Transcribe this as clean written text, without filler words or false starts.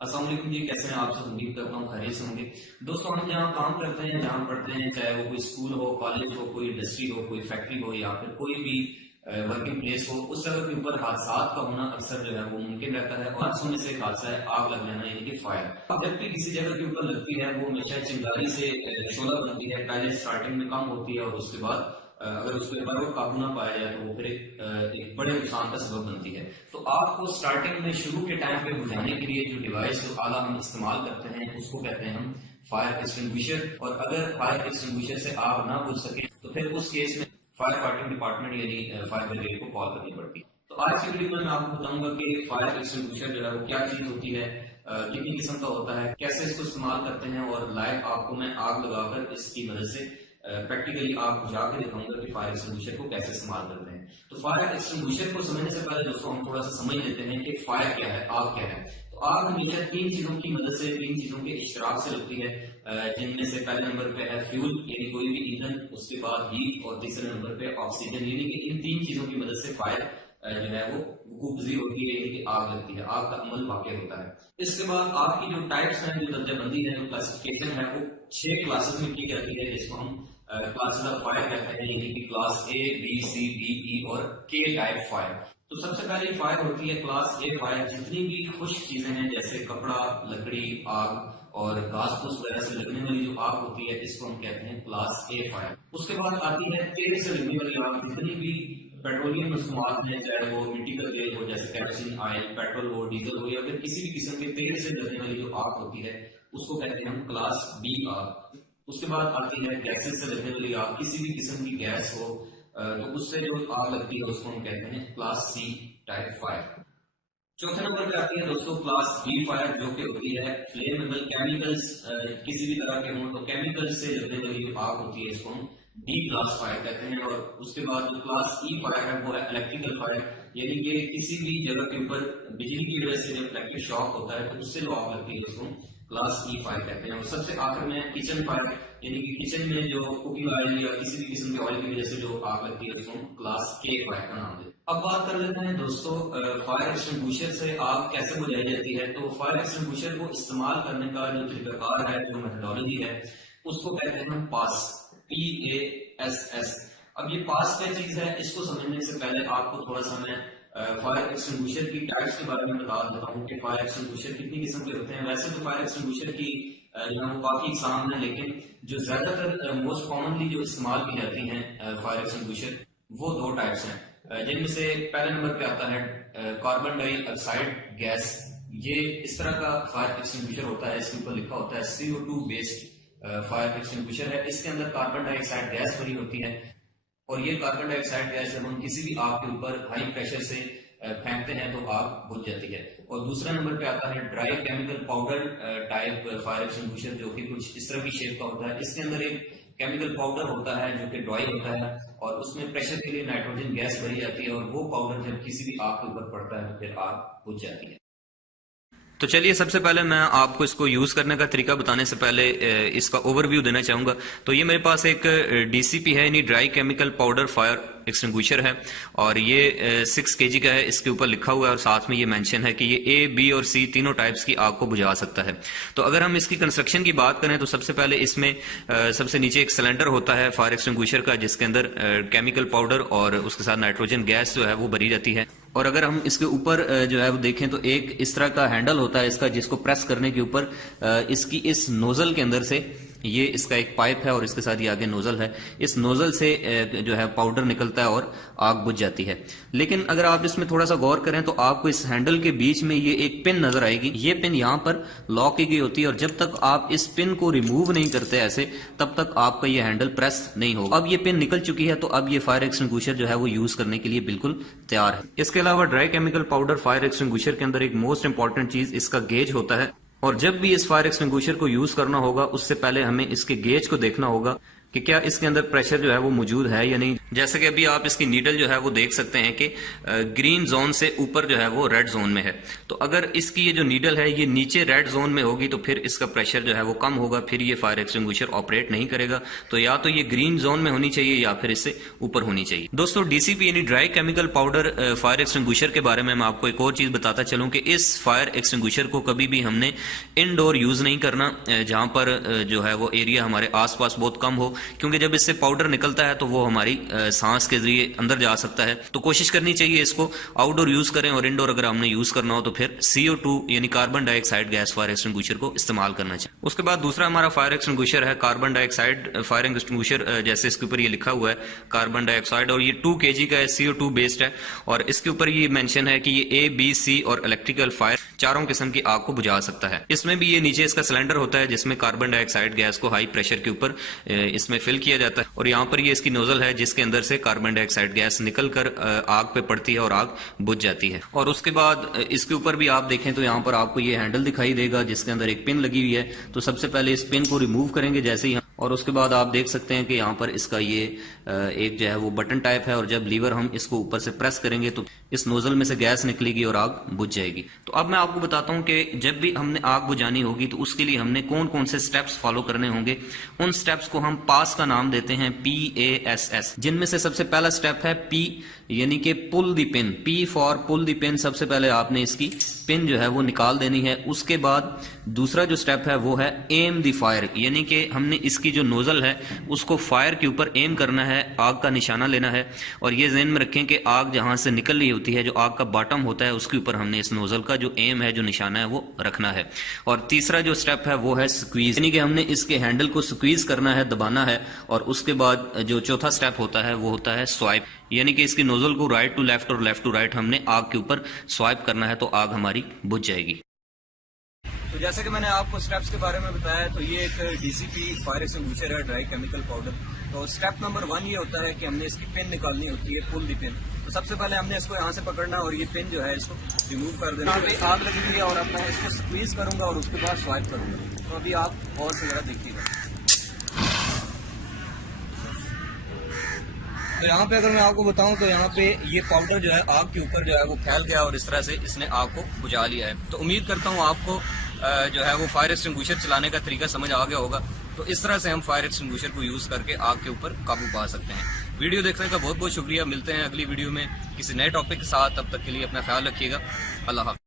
अस्सलाम वालेकुम जी, कैसे हैं आप सब? उम्मीद करता हूँ खैरियत से होंगे। दोस्तों, हम जहाँ काम करते हैं, जहाँ पढ़ते हैं, चाहे वो कोई स्कूल हो, कॉलेज हो, कोई इंडस्ट्री हो, कोई फैक्ट्री हो या फिर कोई भी वर्किंग प्लेस हो, उस जगह के ऊपर हादसात का होना अक्सर जो है वो मुमकिन रहता है। और हादसों में से एक हादसा है आग लग जाना, यानी कि फायर। जब भी किसी जगह के ऊपर लगती है वो हमेशा चिंगारी से शोला बनती है। पहले स्टार्टिंग में कम होती है और उसके बाद अगर उस पर बराबर काबू ना पाया जाए तो वो फिर एक बड़े नुकसान का सबब बनती है। तो आपको स्टार्टिंग में शुरू के टाइम पे बुझाने के लिए जो डिवाइस जो आला हम इस्तेमाल करते हैं उसको कहते हैं हम फायर एक्सटिंग्विशर। और अगर फायर एक्सटिंग्विशर से आग ना बुझ सके तो फिर उस केस में फायर फाइटिंग डिपार्टमेंट यानी फायर ब्रिगेड को कॉल करनी पड़ती है। तो आज की वीडियो में मैं आपको बताऊंगा कि फायर एक्सटिंग्विशर जो है वो क्या चीज होती है, कितनी किस्म का होता है, कैसे इसको इस्तेमाल करते हैं, और लाइव आपको मैं आग लगाकर इसकी मदद से प्रैक्टिकली आप बुझा के दिखाऊंगा कि फायर एक्सटिंग्विशर को कैसे इस्तेमाल करते हैं। तो फायर एक्सटिंग्विशर को समझने से पहले दोस्तों हम थोड़ा सा समझ लेते हैं कि फायर क्या है, आग क्या है। तो आग हमेशा तीन चीजों की मदद से, तीन चीजों के इश्तराक से लगती है, जिनमें से पहले नंबर पे है फ्यूल यानी कोई भी ईंधन, उसके बाद हीट, और तीसरे नंबर पे ऑक्सीजन। यानी कि इन तीन चीजों की मदद से फायर जो है वो वकूफ होती है, यानी कि आग लगती है, आग का अमल वाक़ होता है। इसके बाद आग की जो टाइप्स हैं, जो दर्जाबंदी है, जो क्लासिफिकेशन है, वो 6 क्लासेस में की जाती है, जिसको हम क्लासेस ऑफ फायर कहते हैं, यानी कि class A, B, C, D, E और के टाइप फायर। तो सबसे पहले फायर होती है क्लास ए फायर। जितनी भी खुश्क चीजें हैं जैसे कपड़ा, लकड़ी, आग और घास फूस वगैरह से लगने वाली जो आग होती है, इसको हम कहते हैं क्लास ए फायर। उसके बाद आती है तेल से लगने वाली आग। जितनी भी पेट्रोलियम मसूमात हैं, चाहे वो मिट्टी का तेल हो जैसे कैरोसिन ऑयल, पेट्रोल हो, डीजल हो, या फिर किसी भी किस्म के तेल से लगने वाली जो आग होती है उसको कहते हैं हम क्लास बी आग। उसके बाद आती है गैसेस से लगने वाली आग। किसी भी किस्म की गैस हो तो उससे जो आग लगती है उसको हम कहते हैं क्लास सी टाइप फायर। चौथे नंबर पे आती है दोस्तों क्लास बी फायर, जो कि होती है फ्लेमेबल केमिकल्स। किसी भी तरह के हों तो केमिकल्स से लगने वाली जो आग होती है इसको हम डी क्लास फायर कहते हैं। और उसके बाद जो क्लास ई फायर है वो है इलेक्ट्रिकल फायर, यानी कि किसी भी जगह के ऊपर बिजली की वजह से जो इलेक्ट्रिक शॉक होता है तो उससे जो आग लगती है उसको क्लास ई फायर कहते हैं। और सबसे आखिर में किचन फायर, यानी कि किचन में जो कुकिंग ऑयल या किसी भी किस्म के ऑयल की वजह से जो आग लगती है उसको क्लास के फायर का नाम देते हैं। अब बात कर लेते हैं दोस्तों फायर एक्सटिंग्विशर से आग कैसे बुझाई जाती है। तो फायर एक्सटिंग्विशर को इस्तेमाल करने का जो तरीकाकार है, जो मेथोडोलॉजी है, उसको कहते हैं हम पास, PASS। अब ये पास क्या चीज है, इसको समझने से पहले आपको थोड़ा सा मैं फायर एक्सटिंग्विशर की टाइप्स के बारे में बता देता हूँ कि फायर एक्सटिंग्विशर कितनी किस्म के होते हैं। वैसे तो फायर एक्सटिंग्विशर की काफी इकसाम है, लेकिन जो ज्यादातर मोस्ट कॉमनली जो इस्तेमाल की जाती हैं फायर एक्सटिंग्विशर, वो 2 टाइप्स हैं, जिनमें से पहले नंबर पे आता है कार्बन डाइऑक्साइड गैस। ये इस तरह का फायर एक्सटिंग्विशर होता है, इसके ऊपर लिखा होता है CO2 बेस्ड फायर एक्सटिंग्विशर है। इसके अंदर कार्बन डाइऑक्साइड गैस भरी होती है, और ये कार्बन डाइऑक्साइड गैस जब हम किसी भी आग के ऊपर हाई प्रेशर से फेंकते हैं तो आग बुझ जाती है। और दूसरा नंबर पे आता है dry chemical powder type fire extinguisher, जो कि कुछ इस तरह की शेप का होता है। इसके अंदर एक केमिकल पाउडर होता है जो कि ड्राई होता है, और उसमें प्रेशर के लिए नाइट्रोजन गैस भरी जाती है, और वो पाउडर जब किसी भी आग के ऊपर पड़ता है तो फिर आग बुझ जाती है। तो चलिए, सबसे पहले मैं आपको इसको यूज करने का तरीका बताने से पहले इसका ओवरव्यू देना चाहूंगा। तो ये मेरे पास एक DCP है, यानी dry chemical powder fire extinguisher है, और ये 6 kg का है। इसके ऊपर लिखा हुआ है और साथ में ये मेंशन है कि ये A, B और C तीनों टाइप्स की आग को बुझा सकता है। तो अगर हम इसकी कंस्ट्रक्शन की बात करें तो सबसे पहले इसमें सबसे नीचे एक सिलेंडर होता है फायर एक्सटिंग्विशर का, जिसके अंदर केमिकल पाउडर और उसके साथ नाइट्रोजन गैस जो है वो भरी जाती है। और अगर हम इसके ऊपर जो है वो देखें तो एक इस तरह का हैंडल होता है इसका, जिसको प्रेस करने के ऊपर इसकी इस नोजल के अंदर से, ये इसका एक पाइप है और इसके साथ ये आगे नोजल है, इस नोजल से जो है पाउडर निकलता है और आग बुझ जाती है। लेकिन अगर आप इसमें थोड़ा सा गौर करें तो आपको इस हैंडल के बीच में ये एक पिन नजर आएगी। ये पिन यहाँ पर लॉक की गई होती है, और जब तक आप इस पिन को रिमूव नहीं करते ऐसे, तब तक आपका ये हैंडल प्रेस नहीं होगा। अब ये पिन निकल चुकी है, तो अब ये फायर एक्सटिंग्विशर जो है वो यूज करने के लिए बिल्कुल तैयार है। इसके अलावा dry chemical powder fire extinguisher के अंदर एक मोस्ट इंपॉर्टेंट चीज इसका गेज होता है, और जब भी इस फायर एक्सटिंग्विशर को यूज करना होगा उससे पहले हमें इसके गेज को देखना होगा कि क्या इसके अंदर प्रेशर जो है वो मौजूद है या नहीं। जैसे कि अभी आप इसकी नीडल जो है वो देख सकते हैं कि ग्रीन जोन से ऊपर जो है वो रेड जोन में है। तो अगर इसकी ये जो नीडल है ये नीचे रेड जोन में होगी तो फिर इसका प्रेशर जो है वो कम होगा, फिर ये फायर एक्सटिंग्विशर ऑपरेट नहीं करेगा। तो या तो ये ग्रीन जोन में होनी चाहिए या फिर इससे ऊपर होनी चाहिए। दोस्तों डीसीपी यानी dry chemical powder fire extinguisher के बारे में मैं आपको एक और चीज बताता चलूं कि इस फायर एक्सटिंग्विशर को कभी भी हमने इनडोर यूज नहीं करना, जहां पर जो है वो एरिया हमारे आसपास बहुत कम हो, क्योंकि जब इससे पाउडर निकलता है तो वो हमारी सांस के जरिए अंदर जा सकता है। तो कोशिश करनी चाहिए इसको आउटडोर यूज करें, और इंडोर अगर हमने यूज करना हो तो फिर CO2 यानी carbon dioxide gas fire extinguisher को इस्तेमाल करना चाहिए। उसके बाद दूसरा हमारा फायर एक्सटिंग्विशर है कार्बन डाइऑक्साइड फायर एक्सटिंग्विशर। जैसे इसके ऊपर ये लिखा हुआ है कार्बन डाइऑक्साइड, और ये 2 kg का है, CO2 बेस्ड है, और इसके ऊपर ये मेंशन है कि ये A, B, C और इलेक्ट्रिकल फायर चारों किस्म की आग को बुझा सकता है। इसमें भी ये नीचे इसका सिलेंडर होता है जिसमें कार्बन डाइऑक्साइड गैस को हाई प्रेशर के ऊपर इसमें फिल किया जाता है, और यहाँ पर ये इसकी नोजल है जिसके अंदर से कार्बन डाइऑक्साइड गैस निकलकर आग पे पड़ती है और आग बुझ जाती है। और उसके बाद इसके ऊपर भी आप देखें तो यहाँ पर आपको ये हैंडल दिखाई देगा जिसके अंदर एक पिन लगी हुई है। तो सबसे पहले इस पिन को रिमूव करेंगे जैसे ही, और उसके बाद आप देख सकते हैं कि यहाँ पर इसका ये एक जो है वो बटन टाइप है, और जब लीवर हम इसको ऊपर से प्रेस करेंगे तो इस नोजल में से गैस निकलेगी और आग बुझ जाएगी। तो अब मैं आपको बताता हूँ कि जब भी हमने आग बुझानी होगी तो उसके लिए हमने कौन कौन से स्टेप्स फॉलो करने होंगे। उन स्टेप्स को हम पास का नाम देते हैं PASS, जिनमें से सबसे पहला स्टेप है P यानी कि pull the pin. P for pull the pin. सबसे पहले आपने इसकी पिन जो है वो निकाल देनी है। उसके बाद दूसरा जो स्टेप है वो है एम दी फायर, यानी कि हमने इसकी जो नोजल है उसको फायर के ऊपर एम करना है, आग का निशाना लेना है। और ये ज़हन में रखें कि आग जहां से निकल रही होती है, जो आग का बॉटम होता है, उसके ऊपर हमने इस नोजल का जो एम है, जो निशाना है, वो रखना है। और तीसरा जो स्टेप है वो है स्क्वीज, यानी कि हमने इसके हैंडल को स्क्वीज करना है, दबाना है। और उसके बाद जो चौथा स्टेप होता है वो होता है स्वाइप, यानी कि इसकी नोजल को राइट टू लेफ्ट और लेफ्ट टू राइट हमने आग के ऊपर स्वाइप करना है, तो आग हमारी बुझ जाएगी। तो जैसे कि मैंने आपको स्टेप्स के बारे में बताया, तो ये एक DCP फायर एक्सटिंग्विशर है, ड्राई केमिकल पाउडर। तो स्टेप नंबर 1 ये होता है कि हमने इसकी पिन निकालनी होती है, पुल दी पिन। तो सबसे पहले हमने इसको यहाँ से पकड़ना और ये पिन जो है इसको रिमूव कर देना। अभी आग लगी हुई है और अब मैं इसको स्क्वीज करूंगा और उसके बाद स्वाइप करूंगा। तो अभी आप और से जरा देखिएगा। तो यहाँ पे अगर मैं आपको बताऊं तो यहाँ पे ये पाउडर जो है आग के ऊपर जो है वो फैल गया और इस तरह से इसने आग को बुझा लिया है। तो उम्मीद करता हूँ आपको जो है वो फायर एक्सटिंग्विशर चलाने का तरीका समझ आ गया होगा। तो इस तरह से हम फायर एक्सटिंग्विशर को यूज करके आग के ऊपर काबू पा सकते हैं। वीडियो देखने का बहुत बहुत शुक्रिया। मिलते हैं अगली वीडियो में किसी नए टॉपिक के साथ। तब तक के लिए अपना ख्याल रखिएगा। अल्लाह हाफ़िज़।